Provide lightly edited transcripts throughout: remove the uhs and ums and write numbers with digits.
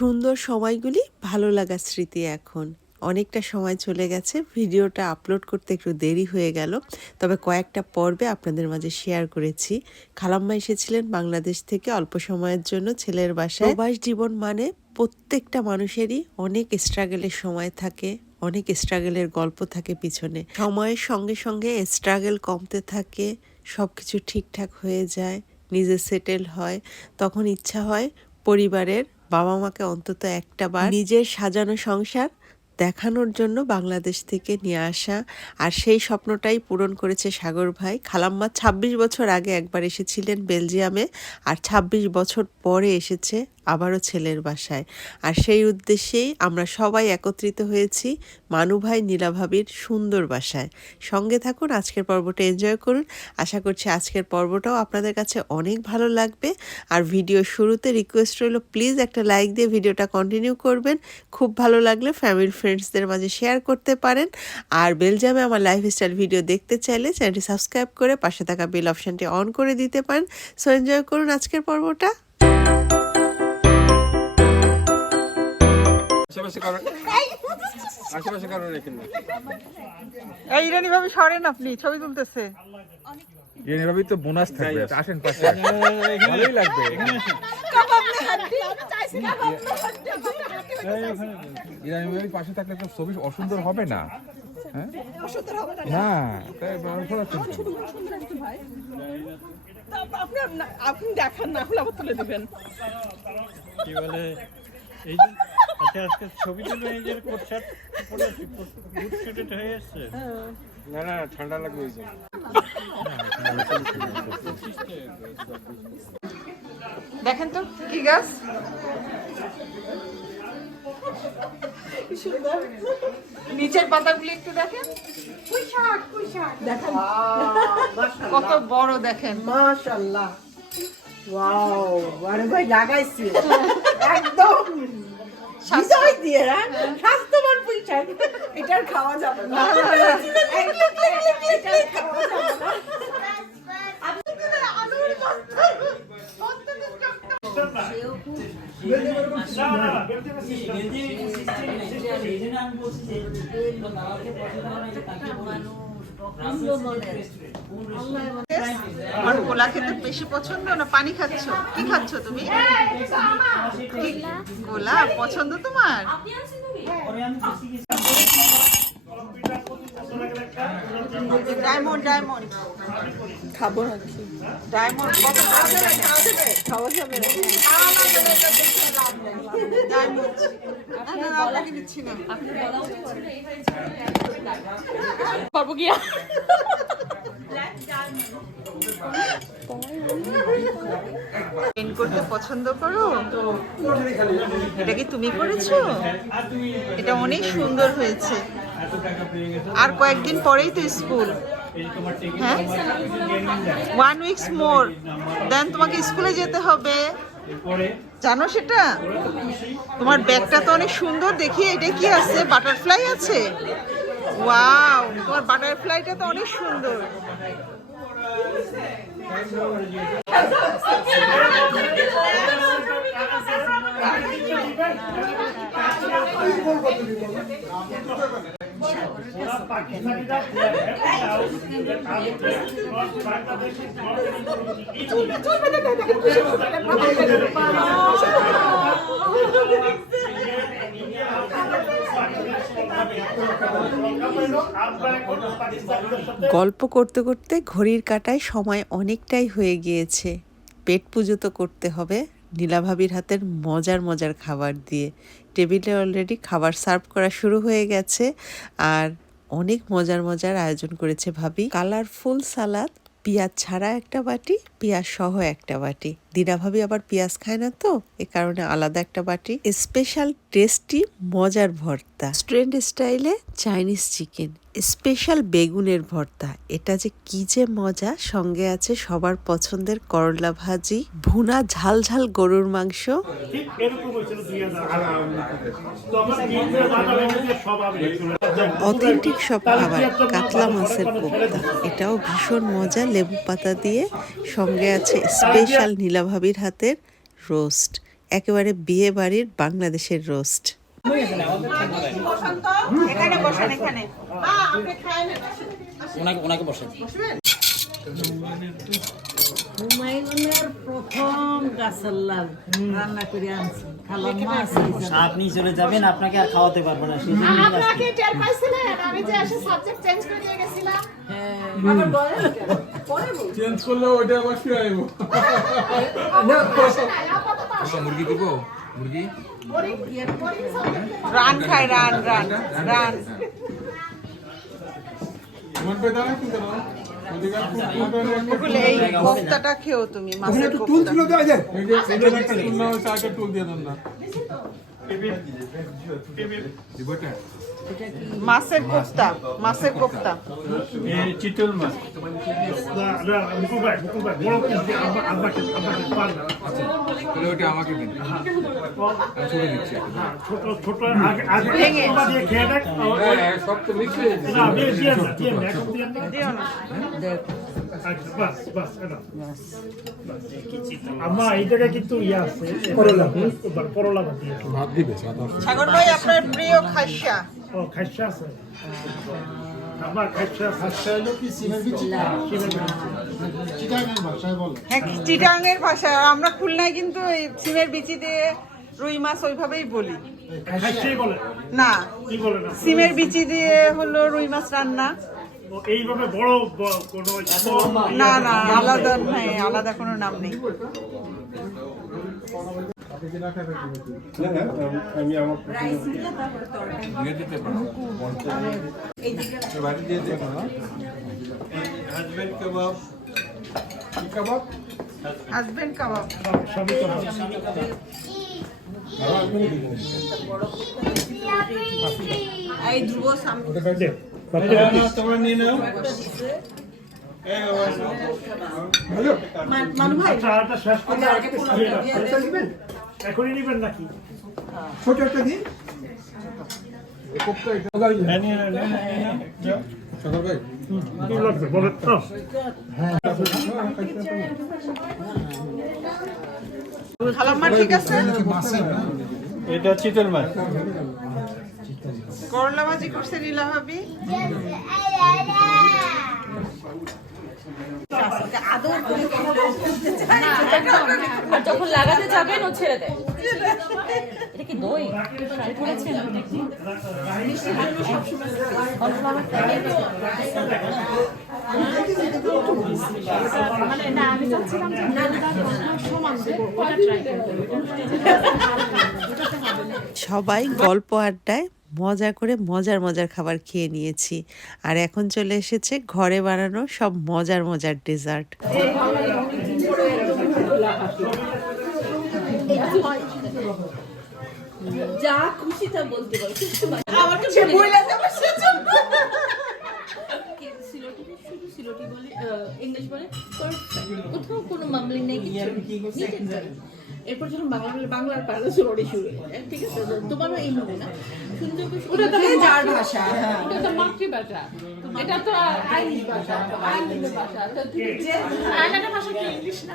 সুন্দর সময়গুলি ভালো লাগার স্মৃতি এখন অনেকটা সময় চলে গেছে। ভিডিওটা আপলোড করতে একটু দেরি হয়ে গেল, তবে কয়েকটা পর্বে আপনাদের মাঝে শেয়ার করেছি। খালাম্মা এসেছিলেন বাংলাদেশ থেকে অল্প সময়ের জন্য ছেলের বাসায়। প্রবাস জীবন মানে প্রত্যেকটা মানুষেরই অনেক স্ট্রাগলের সময় থাকে, অনেক স্ট্রাগলের গল্প থাকে পিছনে। সময়ের সঙ্গে সঙ্গে স্ট্রাগল কমতে থাকে, সব কিছু ঠিকঠাক হয়ে যায়, নিজে সেটেল হয়, তখন ইচ্ছা হয় পরিবারের বাবা মাকে অন্তত একটা বার নিজের সাজানো সংসার দেখানোর জন্য বাংলাদেশ থেকে নিয়ে আসা। আর সেই স্বপ্নটাই পূরণ করেছে সাগর ভাই। খালাম্মা ২৬ বছর আগে একবার এসেছিলেন বেলজিয়ামে, আর ২৬ বছর পরে এসেছে আবারও ছেলের বাসায়। আর সেই উদ্দেশ্যেই আমরা সবাই একত্রিত হয়েছি মানু ভাই নীলা ভাবির সুন্দর বাসায়। সঙ্গে থাকুন, আজকের পর্বটা এনজয় করুন। আশা করছি আজকের পর্বটাও আপনাদের কাছে অনেক ভালো লাগবে। আর ভিডিও শুরুতে রিকোয়েস্ট রইল, প্লিজ একটা লাইক দিয়ে ভিডিওটা কন্টিনিউ করবেন। খুব ভালো লাগলে ফ্যামিলি ফ্রেন্ডসদের মাঝে শেয়ার করতে পারেন। আর বেলজিয়ামে আমার লাইফস্টাইল ভিডিও দেখতে চাইলে চ্যানেলটি সাবস্ক্রাইব করে পাশে থাকা বেল অপশানটি অন করে দিতে পারেন। সো এনজয় করুন আজকের পর্বটা। এই ইরানি ভাবি সরেন, আপনি ছবি তুলতেছে। ইরানি ভাবি তো বোনাস থাকবে, আসেন পাশে, ভালোই লাগবে। ইরানি ভাবি পাশে থাকলে তো ছবি অসুন্দর হবে না। হ্যাঁ না, তাই আপনি দেখান না, হলে আবার তুলে দিবেন। কি বলে এই আচ্ছা আজকে ছবি তুলে এই যে কোট শার্ট পরে বুট শুটেড হয়ে আসছে। না না, ঠান্ডা লাগবে ওই জন্য। দেখেন তো কি গাছ, নিচের পাতাগুলি একটু দেখেন, দেখেন কত বড়, দেখেন মাশাআল্লাহ। ওয়াও, আরে ভাই লাগাইছি একদম হৃদয় দিয়ে। স্বাস্থ্যবান পুঁইশাক, এটার খাওয়া যাবে না। এটার খাওয়া যাবে না। আর কোলা খেতে বেশি পছন্দ না পানি খাচ্ছ? কি খাচ্ছ তুমি? কোলা পছন্দ তোমার? ডায়মন্ড ডায়মন্ড খাবো নাকি? ডায়মন্ড কত খাওয়া যাবে না, ডায়মন্ড আপনাকে দিচ্ছি না। পারবো কি পেন্ট করতে পছন্দ করো? এটা কি তুমি করেছো? এটা অনেক সুন্দর হয়েছে। আর কয়েকদিন পরেই তো স্কুল, হ্যাঁ 1 week মোর, দেন তোমাকে স্কুলে যেতে হবে, জানো সেটা? তোমার ব্যাগটা তো অনেক সুন্দর দেখি, এটা কি আছে? বাটারফ্লাই আছে? ওয়াও, তোমার বাটারফ্লাইটা তো অনেক সুন্দর। গল্প করতে করতে ঘড়ির কাঁটায় সময় অনেকটাই হয়ে গিয়েছে। পেট পুজো তো করতে হবে নীলা ভাবির হাতের মজার মজার খাবার দিয়ে। টেবিলে অলরেডি খাবার সার্ভ করা শুরু হয়ে গেছে, আর অনেক মজার মজার আয়োজন করেছে ভাবি। কালারফুল সালাদ, পেঁয়াজ ছাড়া একটা বাটি, পেঁয়াজ সহ একটা বাটি। দিনা ভাবি আবার পেঁয়াজ খায় না তো, এ কারণে আলাদা একটা বাটি। স্পেশাল টেস্টি মজার ভর্তা, রেস্টুরেন্ট স্টাইলে চাইনিজ চিকেন, স্পেশাল বেগুনের ভর্তা, এটা যে কি যে মজা। সঙ্গে আছে সবার পছন্দের করলা ভাজি, ভুনা ঝাল ঝাল গরুর মাংস, ঠিক এরকম হয়েছিল 2000 তখন 2000 সব অথেন্টিক সব খাবার, কাতলা মাছের কোপ্তা, এটাও ভীষণ মজা লেবু পাতা দিয়ে। সঙ্গে আছে স্পেশাল নীলা ভাবির হাতের রোস্ট, একেবারে বিয়ে বাড়ির বাংলাদেশের রোস্ট। এখানে বসেন, এখানে। ওনাকে বসে হুমায়ুনের প্রথম গাছের লাল রান্না করে আনছি খালাম্মা আছে আপনি চলে যাবেন, আপনাকে আর খাওয়াতে পারবো না সেই জন্য আপনাকে টের পাইছিলেন আমি যে এসে সাবজেক্ট চেঞ্জ করে দিয়ে গেছিলাম। আবার বলে পরে বল চেঞ্জ করলে ওইটা আবার ফিরে আইবো। মুরগি দিব, মুরগি রান খায়, রান রান রান। মন পে দাও কিন্তু না মুকুল, এই কোফতাটা খেও তুমি, মাছের কোফতা। এই যে একটা টুল নাও, চারটা টুল দিয়ে দেন না। দিবটা মাছের কোফতা, মাছের কোফতা। এই চিতল মাছ। তাহলে ওইটা আমাকে দিন, আমি ছুড়ে দিচ্ছি। ভেঙে হ্যাঁ, সব তো মিক্স হয়ে গেছে। দিও না। আম্মা এই জায়গায় কিন্তু ইয়ে আছে, করলা ভাজি আছে। ভাত দিবে সাগর ভাই, আপনার প্রিয় খাসা। ও খাসা আছে, আম্মা খাসা আছে। হ্যাঁ, চিটাগাংয়ের ভাষা। আর আমরা খুলনায় কিন্তু এই সিমের বিচি দিয়ে রুই মাছ ওইভাবেই বলি। খাসাই বলে না, কি বলে না, সিমের বিচি দিয়ে হলো রুই মাছ রান্না। ও এইভাবে বড় কোনো না না, আলাদা নাই, আলাদা কোনো নাম নেই। দিয়ে দিতে পারো। বাড়ি দিয়ে দেবো না। হাজবেন্ড কাবাব, কি কাবাব? হাজবেন্ড কাবাব। সবই তো আছে। এই ধ্রুব সামনে দে, তোমরা নিয়ে নাও। মানু ভাই আচ্ছা, আরেকটা শেষ করলে আরেকটা নিবেন, এখনই নিবেন নাকি? ছোট একটা দিন। এই কোপটা এটা সকাল ভাই কি লাগবে বলেন তো? খালাম্মা ঠিক আছে? এটা চিতল মাছ। করলা ভাজি করছে নীলা ভাবি। আর যখন লাগাতে যাবেন ও ছেড়ে দেয়। এটা কি দই ট্রাই করেছেন? মানে না, আমি চাচ্ছিলাম যে সমান দেবো, ওটা ট্রাই করবো। সবাই গল্প আড্ডায় মজা করে মজার মজার খাবার খেয়ে নিয়েছি, আর এখন চলে এসেছে ঘরে বানানো সব মজার মজার ডেজার্ট। যা খুশি তা বলতে পারো, কিছু মানে সে বইলা যাবে সেজন্য। সিলোটি শুধু সিলোটি বলে, ইংলিশ বলে perfect। কোথাও কোনো মামলিং নেই, কিছু এরপর যখন বাংলার পারলে শুরু শুরু হয়ে যায়, ঠিক আছে? তোমারও এই হবে না, সুন্দর করে ওটা তো যার ভাষা এটা তো মাতৃভাষা, এটা তো আইরিশ ভাষা, আয়ারল্যান্ডের ভাষা। তো আয়ারল্যান্ডের ভাষা কি ইংলিশ না?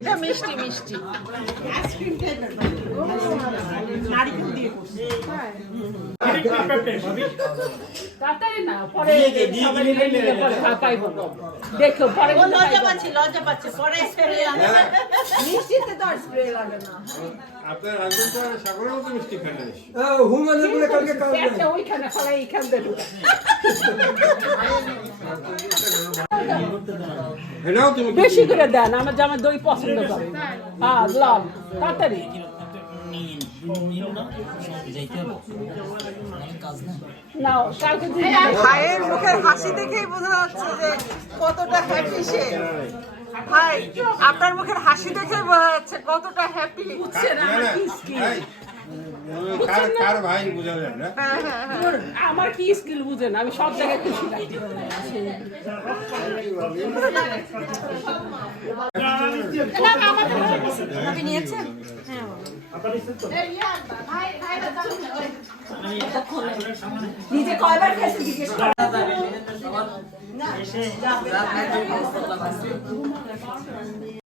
এটা মিষ্টি মিষ্টি। নারকেল দিয়ে করছে তাড়াতাড়ি না, পরে সবাই মিলে পরে পাইবো। দেখো পরে লজ্জা পাচ্ছে পরে স্প্রে লাগে মিষ্টিতে তো স্প্রে লাগে না আপনার হাজবেন্ড তো সাগরের মতো মিষ্টি খায় না। একটা ওইখানে ফলাই এইখান দিয়ে ঢুকে। এটাও তুমি বেশি করে দেন, আমার জামা দই পছন্দ করে। হ্যাঁ, লাল তাড়াতাড়ি। নাও, কালকে ভাইয়ের মুখের হাসি দেখেই বোঝা যাচ্ছে যে কতটা হ্যাপি সে। ভাই, আপনার মুখের হাসি দেখে বোঝা যাচ্ছে কতটা হ্যাপি। কার ভাই বুঝা যায় না। আমার কি স্কিল বুঝেন, আমি সব জায়গায় খুশি থাকি। আপনি নিয়েছেন? নিজে কয়বার খেয়েছে জিজ্ঞেস করা